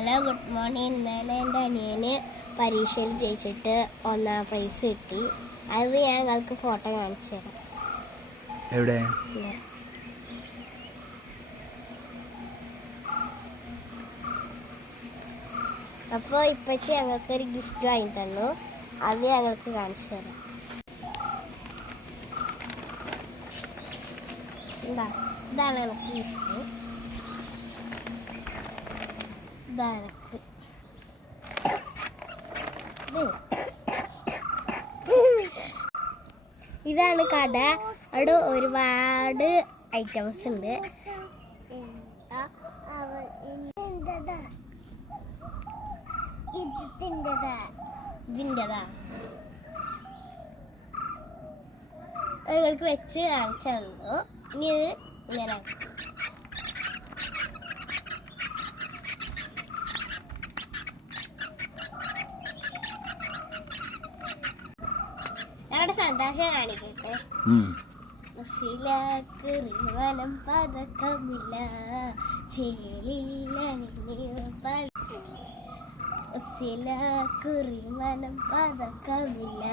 Hello, good morning. ഇന്നലെ എൻ്റെ അനിയന് പരീക്ഷയിൽ ജയിച്ചിട്ട് 1ാം പ്രൈസ് കിട്ടി. അത് ഞാൻ ഞങ്ങൾക്ക് ഫോട്ടോ കാണിച്ചു തരാം. എവിടെ? അപ്പോൾ ഇപ്പച്ചി ഞങ്ങൾക്കൊരു ഗിഫ്റ്റ് വാങ്ങി തന്നു. അത് ഞങ്ങൾക്ക് കാണിച്ചു തരാം. ഇതാണ് എനിക്ക് ഗിഫ്റ്റ്. ഇതാണ് കട. അവിടെ ഒരുപാട് ഐറ്റംസ് ഉണ്ട്. ഇതിൻ്റെതാ നിങ്ങൾക്ക് വെച്ച് കാണിച്ചു തന്നു. ഇനി ഇത് ഇങ്ങനെ ഞങ്ങളുടെ സന്തോഷം കാണിക്കട്ടെ. വനം പതക്കമില്ല, കുറിമനം പതക്കമില്ല,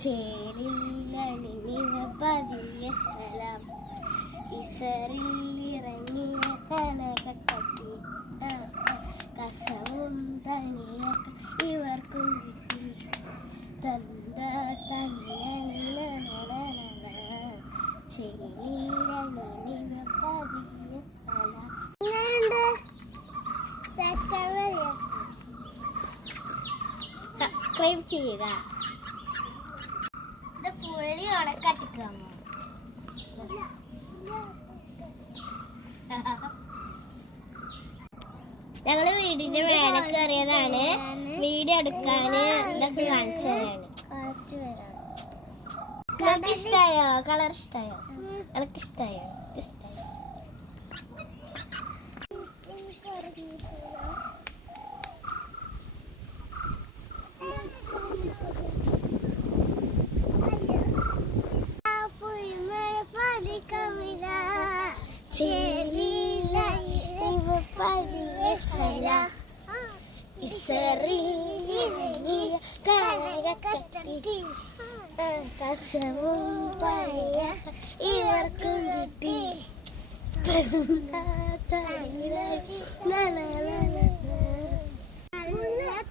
ചേലിനിവ പതിയ സ്ഥലം, ഇസറിലിറങ്ങിയ കനകക്കട്ടി, കസവും തനിയ ഇവർക്കും കിട്ടി. തന്ത തനിയ ചേലിനിവ പതിയ സ്ഥലം. സബ്സ്ക്രൈബ് ചെയ്യുക. ഇത് പുള്ളി ഉണക്കട്ടിക്കാമോ? ഞങ്ങള് വീടിന്റെ മേലെ കയറിയതാണ്. വീഡിയോ എടുക്കാന് ഇതൊക്കെ കാണിച്ചു തരാണ്. നിങ്ങൾക്ക് ഇഷ്ടായോ? കളർ ഇഷ്ടായോ? എനിക്ക് ഇഷ്ടായോ? കസവും പഴയ ഇവർക്കും കിട്ടി.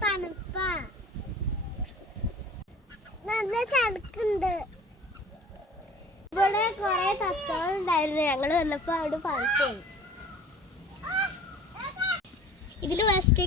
തണുപ്പാ, നല്ല തണുക്കുണ്ട്. ഇവിടെ കൊറേ തത്തകളുണ്ടായിരുന്നു. ഞങ്ങള് വന്നപ്പോ അവിടെ പാർട്ടി. ഇതില് ഫസ്റ്റ്